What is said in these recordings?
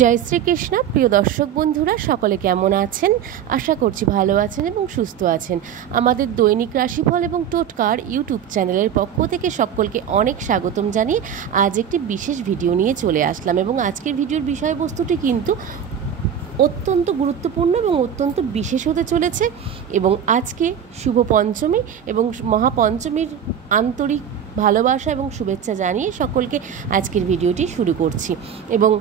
জয় শ্রীকৃষ্ণ। প্রিয় দর্শক বন্ধুরা, সকলে কেমন আছেন? আশা করছি ভালো আছেন এবং সুস্থ আছেন। আমাদের দৈনিক রাশিফল এবং টোটকার ইউটিউব চ্যানেলের পক্ষ থেকে সকলকে অনেক স্বাগতম জানিয়ে আজ একটি বিশেষ ভিডিও নিয়ে চলে আসলাম। এবং আজকের ভিডিওর বিষয়বস্তুটি কিন্তু অত্যন্ত গুরুত্বপূর্ণ এবং অত্যন্ত বিশেষ হতে চলেছে। এবং আজকে শুভ পঞ্চমী এবং মহাপঞ্চমীর আন্তরিক ভালোবাসা এবং শুভেচ্ছা জানিয়ে সকলকে আজকের ভিডিওটি শুরু করছি। এবং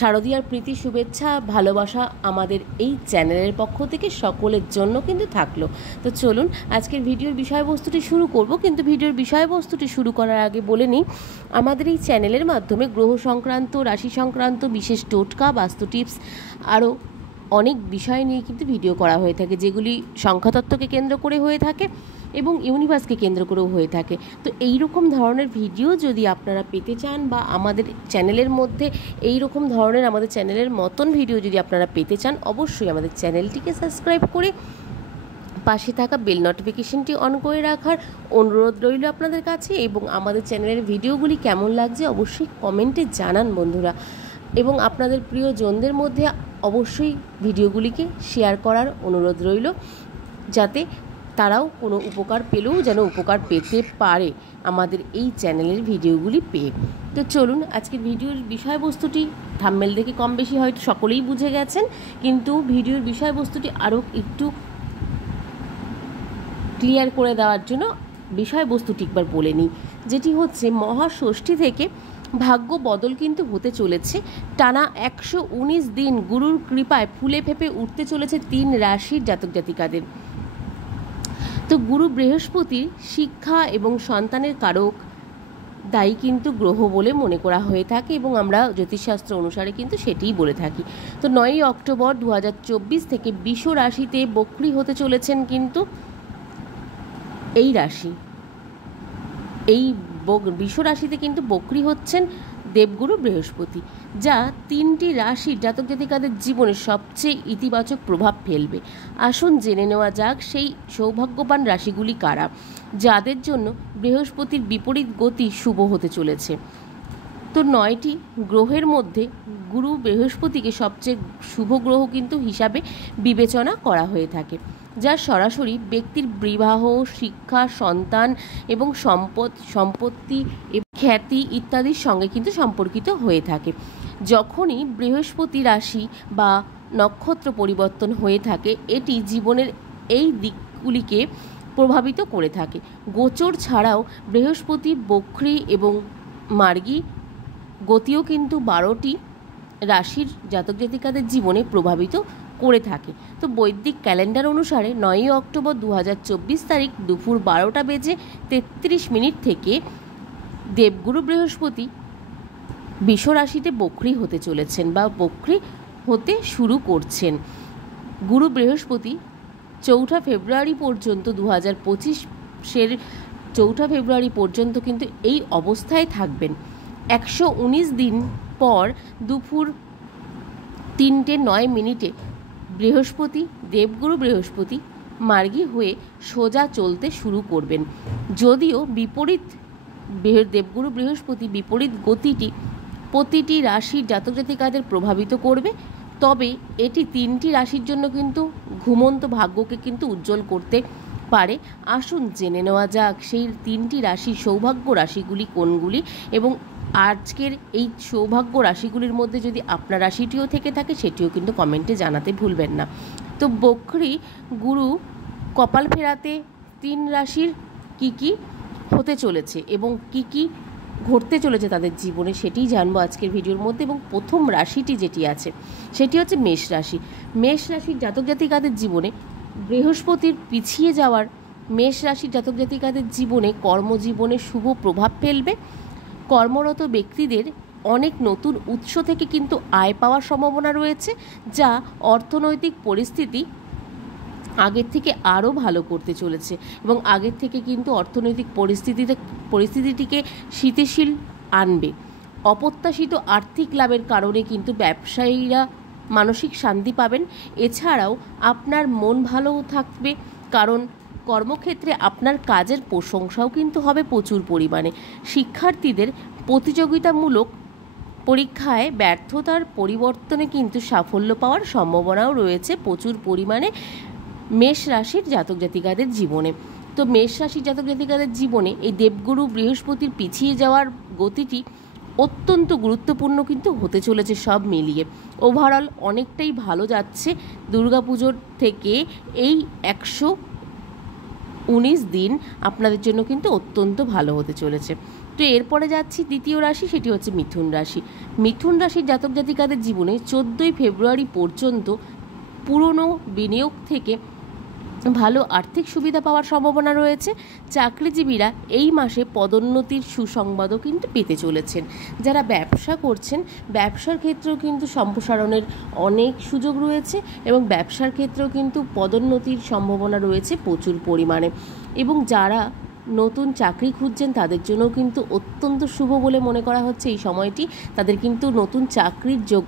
শারদীয়ার প্রীতি, শুভেচ্ছা, ভালোবাসা আমাদের এই চ্যানেলের পক্ষ থেকে সকলের জন্য কিন্তু থাকলো। তো চলুন আজকের ভিডিওর বিষয়বস্তুটি শুরু করব। কিন্তু ভিডিওর বিষয়বস্তুটি শুরু করার আগে বলে নিই, আমাদের এই চ্যানেলের মাধ্যমে গ্রহ সংক্রান্ত, রাশি সংক্রান্ত বিশেষ টোটকা, বাস্তু টিপস, আরও অনেক বিষয় নিয়ে কিন্তু ভিডিও করা হয়ে থাকে, যেগুলি সংখ্যাতত্ত্বকে কেন্দ্র করে হয়ে থাকে এবং ইউনিভার্সকে কেন্দ্র করেও হয়ে থাকে। তো এই রকম ধরনের ভিডিও যদি আপনারা পেতে চান বা আমাদের চ্যানেলের মধ্যে এই রকম ধরনের আমাদের চ্যানেলের মতন ভিডিও যদি আপনারা পেতে চান, অবশ্যই আমাদের চ্যানেলটিকে সাবস্ক্রাইব করে পাশে থাকা বেল নোটিফিকেশনটি অন করে রাখার অনুরোধ রইল আপনাদের কাছে। এবং আমাদের চ্যানেলের ভিডিওগুলি কেমন লাগছে অবশ্যই কমেন্টে জানান বন্ধুরা। এবং আপনাদের প্রিয়জনদের মধ্যে অবশ্যই ভিডিওগুলিকে শেয়ার করার অনুরোধ রইল, যাতে তারাও কোনো উপকার পেলেও যেন উপকার পেতে পারে আমাদের এই চ্যানেলের ভিডিওগুলি পেয়ে। তো চলুন আজকের ভিডিওর বিষয়বস্তুটি থাম্বনেল দেখে কম বেশি হয়তো সকলেই বুঝে গেছেন, কিন্তু ভিডিওর বিষয়বস্তুটি আরও একটু ক্লিয়ার করে দেওয়ার জন্য বিষয়বস্তুটি একবার বলে নিই, যেটি হচ্ছে মহাষষ্ঠী থেকে ভাগ্য বদল কিন্তু হতে চলেছে। টানা 119 দিন গুরুর কৃপায় ফুলে ফেঁপে উঠতে চলেছে 3 রাশির জাতক জাতিকাদের। তো গুরু বৃহস্পতির শিক্ষা এবং সন্তানের কারক দায়ী কিন্তু গ্রহ বলে মনে করা হয়ে থাকে এবং আমরা জ্যোতিষশাস্ত্র অনুসারে কিন্তু সেটিই বলে থাকি। তো 9 অক্টোবর 2024 থেকে বৃষ রাশিতে বক্রী হতে চলেছেন কিন্তু এই রাশি, এই বৃষ রাশিতে কিন্তু বক্রী হচ্ছেন দেবগুরু বৃহস্পতি, যা 3টি রাশির জাতক জাতিকাদের জীবনে সবচেয়ে ইতিবাচক প্রভাব ফেলবে। আসুন জেনে নেওয়া যাক সেই সৌভাগ্যবান রাশিগুলি কারা, যাদের জন্য বৃহস্পতির বিপরীত গতি শুভ হতে চলেছে। তো 9টি গ্রহের মধ্যে গুরু বৃহস্পতিকে সবচেয়ে শুভ গ্রহ কিন্তু হিসাবে বিবেচনা করা হয়ে থাকে, যা সরাসরি ব্যক্তির বিবাহ, শিক্ষা, সন্তান এবং সম্পত্তি, খ্যাতি ইত্যাদির সঙ্গে কিন্তু সম্পর্কিত হয়ে থাকে। যখনই বৃহস্পতি রাশি বা নক্ষত্র পরিবর্তন হয়ে থাকে, এটি জীবনের এই দিকগুলিকে প্রভাবিত করে থাকে। গোচর ছাড়াও বৃহস্পতি বক্রী এবং মার্গী গতিও কিন্তু 12টি রাশির জাতক জাতিকাদের জীবনে প্রভাবিত করে থাকে। তো বৈদিক ক্যালেন্ডার অনুসারে 9 অক্টোবর 2024 তারিখ দুপুর 12:33 থেকে দেবগুরু বৃহস্পতি বৃষ রাশিতে বক্রী হতে চলেছেন বা বক্রী হতে শুরু করছেন। গুরু বৃহস্পতি 4 ফেব্রুয়ারি পর্যন্ত 2025-এর 4 ফেব্রুয়ারি পর্যন্ত কিন্তু এই অবস্থায় থাকবেন। 119 দিন পর দুপুর 3:09 বৃহস্পতি, দেবগুরু বৃহস্পতি মার্গী হয়ে সোজা চলতে শুরু করবেন। যদিও দেবগুরু বৃহস্পতি বিপরীত গতিটি প্রতিটি রাশির জাতক জাতিকাদের প্রভাবিত করবে, তবে এটি 3টি রাশির জন্য কিন্তু ঘুমন্ত ভাগ্যকে কিন্তু উজ্জ্বল করতে পারে। আসুন জেনে নেওয়া যাক সেই 3টি রাশির সৌভাগ্য রাশিগুলি কোনগুলি, এবং আজকের এই সৌভাগ্য রাশিগুলির মধ্যে যদি আপনার রাশিটিও থেকে থাকে সেটিও কিন্তু কমেন্টে জানাতে ভুলবেন না। তো বক্রী গুরু কপাল ফেরাতে 3 রাশির কি হতে চলেছে এবং কি ঘটতে চলেছে তাদের জীবনে, সেটিই জানবো আজকের ভিডিওর মধ্যে। এবং প্রথম রাশিটি যেটি আছে সেটি হচ্ছে মেষ রাশি। মেষ রাশির জাতক জাতিকাদের জীবনে বৃহস্পতির পিছিয়ে যাওয়ার মেষ রাশির জাতক জাতিকাদের জীবনে কর্মজীবনে শুভ প্রভাব ফেলবে। কর্মরত ব্যক্তিদের অনেক নতুন উৎস থেকে কিন্তু আয় পাওয়ার সম্ভাবনা রয়েছে, যা অর্থনৈতিক পরিস্থিতি আগের থেকে আরও ভালো করতে চলেছে এবং আগের থেকে কিন্তু অর্থনৈতিক পরিস্থিতিটিকে স্থিতিশীল আনবে। অপ্রত্যাশিত আর্থিক লাভের কারণে কিন্তু ব্যবসায়ীরা মানসিক শান্তি পাবেন। এছাড়াও আপনার মন ভালোও থাকবে, কারণ কর্মক্ষেত্রে আপনার কাজের প্রশংসাও কিন্তু হবে প্রচুর পরিমাণে। শিক্ষার্থীদের প্রতিযোগিতামূলক পরীক্ষায় ব্যর্থতার পরিবর্তনে কিন্তু সাফল্য পাওয়ার সম্ভাবনাও রয়েছে প্রচুর পরিমাণে মেষ রাশির জাতক জাতিকাদের জীবনে। তো মেষ রাশির জাতক জাতিকাদের জীবনে এই দেবগুরু বৃহস্পতির পিছিয়ে যাওয়ার গতিটি অত্যন্ত গুরুত্বপূর্ণ কিন্তু হতে চলেছে সব মিলিয়ে। ওভারঅল অনেকটাই ভালো যাচ্ছে। দুর্গাপুজোর থেকে এই 119 দিন আপনাদের জন্য কিন্তু অত্যন্ত ভালো হতে চলেছে। তো এরপরে যাচ্ছি দ্বিতীয় রাশি, সেটি হচ্ছে মিথুন রাশি। মিথুন রাশির জাতক জাতিকাদের জীবনে 14ই ফেব্রুয়ারি পর্যন্ত পুরনো বিনিয়োগ থেকে ভালো আর্থিক সুবিধা পাওয়ার সম্ভাবনা রয়েছে। চাকরিজীবীরা এই মাসে পদোন্নতির সুসংবাদও কিন্তু পেতে চলেছেন। যারা ব্যবসা করছেন, ব্যবসার ক্ষেত্রেও কিন্তু সম্প্রসারণের অনেক সুযোগ রয়েছে এবং ব্যবসার ক্ষেত্রেও কিন্তু পদোন্নতির সম্ভাবনা রয়েছে প্রচুর পরিমাণে। এবং যারা নতুন চাকরি খুঁজছেন তাদের জন্যও কিন্তু অত্যন্ত শুভ বলে মনে করা হচ্ছে এই সময়টি। তাদের কিন্তু নতুন চাকরির যোগ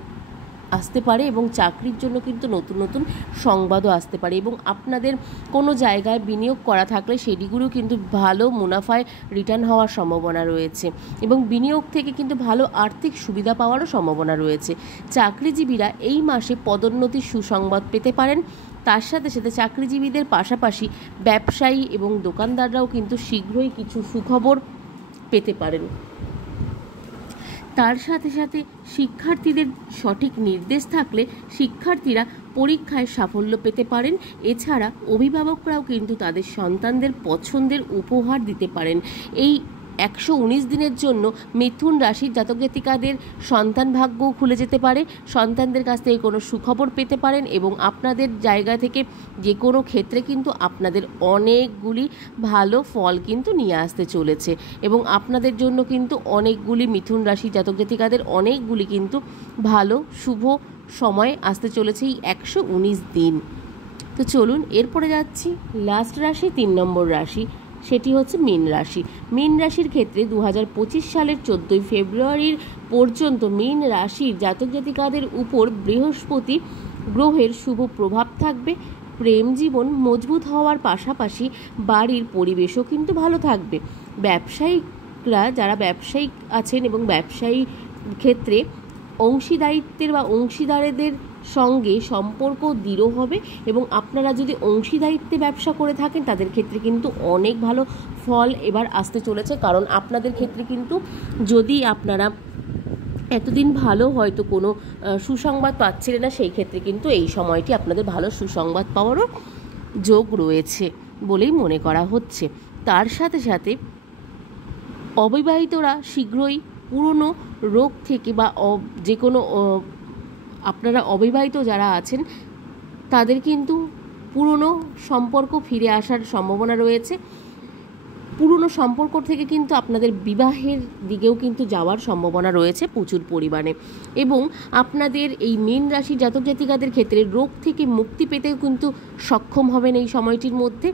আসতে পারে এবং চাকরির জন্য কিন্তু নতুন নতুন সংবাদও আসতে পারে। এবং আপনাদের কোনো জায়গায় বিনিয়োগ করা থাকলে সেটিগুলো কিন্তু ভালো মুনাফায় রিটার্ন হওয়ার সম্ভাবনা রয়েছে এবং বিনিয়োগ থেকে কিন্তু ভালো আর্থিক সুবিধা পাওয়ারও সম্ভাবনা রয়েছে। চাকরিজীবীরা এই মাসে পদোন্নতির সুসংবাদ পেতে পারেন। তার সাথে সাথে চাকরিজীবীদের পাশাপাশি ব্যবসায়ী এবং দোকানদাররাও কিন্তু শীঘ্রই কিছু সুখবর পেতে পারেন। তার সাথে সাথে শিক্ষার্থীদের সঠিক নির্দেশ থাকলে শিক্ষার্থীরা পরীক্ষায় সাফল্য পেতে পারেন। এছাড়া অভিভাবকরাও কিন্তু তাদের সন্তানদের পছন্দের উপহার দিতে পারেন। এই 119 দিনের জন্য মিথুন রাশির জাতক জাতিকাদের সন্তান ভাগ্যও খুলে যেতে পারে। সন্তানদের কাছ থেকে কোনো সুখবর পেতে পারেন এবং আপনাদের জায়গা থেকে যে কোনো ক্ষেত্রে কিন্তু আপনাদের অনেকগুলি ভালো ফল কিন্তু নিয়ে আসতে চলেছে এবং আপনাদের জন্য কিন্তু অনেকগুলি মিথুন রাশির জাতক জাতিকাদের অনেকগুলি কিন্তু ভালো শুভ সময় আসতে চলেছে এই 119 দিন। তো চলুন এরপরে যাচ্ছি লাস্ট রাশি, 3 নম্বর রাশি, সেটি হচ্ছে মীন রাশি। মীন রাশির ক্ষেত্রে 2025 সালের 14ই ফেব্রুয়ারির পর্যন্ত মীন রাশির জাতক জাতিকাদের উপর বৃহস্পতি গ্রহের শুভ প্রভাব থাকবে। প্রেম জীবন মজবুত হওয়ার পাশাপাশি বাড়ির পরিবেশও কিন্তু ভালো থাকবে। ব্যবসায়িকরা যারা ব্যবসায়িক আছেন এবং ব্যবসায়ী ক্ষেত্রে অংশীদারিত্বের বা অংশীদারেদের সঙ্গে সম্পর্ক দৃঢ় হবে এবং আপনারা যদি অংশীদারিত্বে ব্যবসা করে থাকেন তাদের ক্ষেত্রে কিন্তু অনেক ভালো ফল এবার আসতে চলেছে। কারণ আপনাদের ক্ষেত্রে কিন্তু যদি আপনারা এতদিন ভালো হয়তো কোনো সুসংবাদ পাচ্ছিলেন না, সেই ক্ষেত্রে কিন্তু এই সময়টি আপনাদের ভালো সুসংবাদ পাওয়ারও যোগ রয়েছে বলেই মনে করা হচ্ছে। তার সাথে সাথে অবিবাহিতরা শীঘ্রই পুরনো রোগ থেকে বা যে কোনো আপনারা অবিবাহিত যারা আছেন তাদের কিন্তু পুরনো সম্পর্ক ফিরে আসার সম্ভাবনা রয়েছে। পুরনো সম্পর্ক থেকে কিন্তু আপনাদের বিবাহের দিকেও কিন্তু যাওয়ার সম্ভাবনা রয়েছে প্রচুর পরিমাণে এবং আপনাদের এই মীন রাশি জাতক জাতিকাদের ক্ষেত্রে রোগ থেকে মুক্তি পেতেও কিন্তু সক্ষম হবেন এই সময়টির মধ্যে।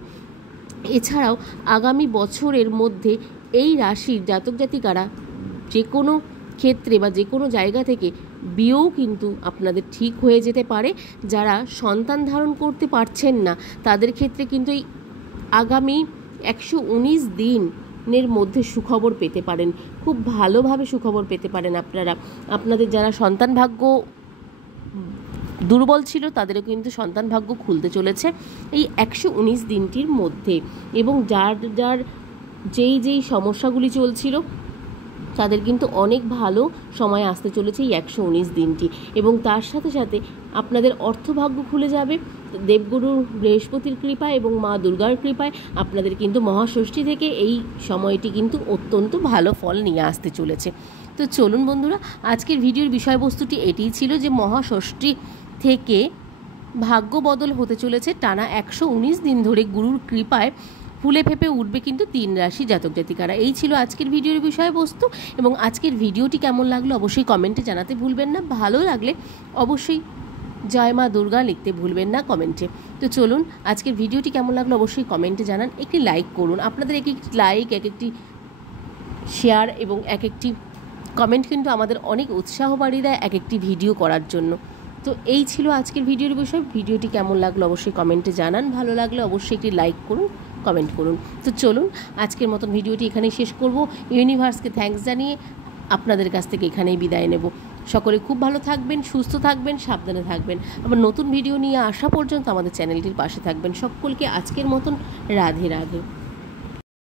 এছাড়াও আগামী বছরের মধ্যে এই রাশির জাতক জাতিকারা যে কোনো ক্ষেত্রে বা যে কোনো জায়গা থেকে বিয়েও কিন্তু আপনাদের ঠিক হয়ে যেতে পারে। যারা সন্তান ধারণ করতে পারছেন না তাদের ক্ষেত্রে কিন্তু এই আগামী 119 দিনের মধ্যে সুখবর পেতে পারেন, খুব ভালোভাবে সুখবর পেতে পারেন আপনারা। আপনাদের যারা সন্তান ভাগ্য দুর্বল ছিল তাদেরও কিন্তু সন্তান ভাগ্য খুলতে চলেছে এই 119 দিনটির মধ্যে এবং যার যার যেই সমস্যাগুলি চলছিল তাদের কিন্তু অনেক ভালো সময় আসতে চলেছে এই 119 দিনটি এবং তার সাথে সাথে আপনাদের অর্থভাগ্য খুলে যাবে দেবগুরু বৃহস্পতির কৃপায় এবং মা দুর্গার কৃপায়। আপনাদের কিন্তু মহাষষ্ঠী থেকে এই সময়টি কিন্তু অত্যন্ত ভালো ফল নিয়ে আসতে চলেছে। তো চলুন বন্ধুরা, আজকের ভিডিওর বিষয়বস্তুটি এটিই ছিল যে মহাষষ্ঠী থেকে ভাগ্য বদল হতে চলেছে টানা 119 দিন ধরে গুরুর কৃপায় ফুলে ফেপে উঠবে কিন্তু 3 রাশি জাতক জাতিকারা। এই ছিল আজকের ভিডিওর বিষয়বস্তু এবং আজকের ভিডিওটি কেমন লাগলো অবশ্যই কমেন্টে জানাতে ভুলবেন না। ভালো লাগলে অবশ্যই জয় মা দুর্গা লিখতে ভুলবেন না কমেন্টে। তো চলুন আজকের ভিডিওটি কেমন লাগলো অবশ্যই কমেন্টে জানান, একটি লাইক করুন। আপনাদের এক একটি লাইক, এক একটি শেয়ার এবং এক একটি কমেন্ট কিন্তু আমাদের অনেক উৎসাহ বাড়িয়ে দেয় এক একটি ভিডিও করার জন্য। তো এই ছিল আজকের ভিডিওর বিষয়। ভিডিওটি কেমন লাগলো অবশ্যই কমেন্টে জানান, ভালো লাগলে অবশ্যই একটি লাইক করুন, কমেন্ট করুন। তো চলুন আজকের মতন ভিডিওটি এখানেই শেষ করব। ইউনিভার্সকে থ্যাঙ্কস জানিয়ে আপনাদের কাছ থেকে এখানেই বিদায় নেব। সকলে খুব ভালো থাকবেন, সুস্থ থাকবেন, সাবধানে থাকবেন। আবার নতুন ভিডিও নিয়ে আসা পর্যন্ত আমাদের চ্যানেলটির পাশে থাকবেন। সকলকে আজকের মতন রাধে রাধে।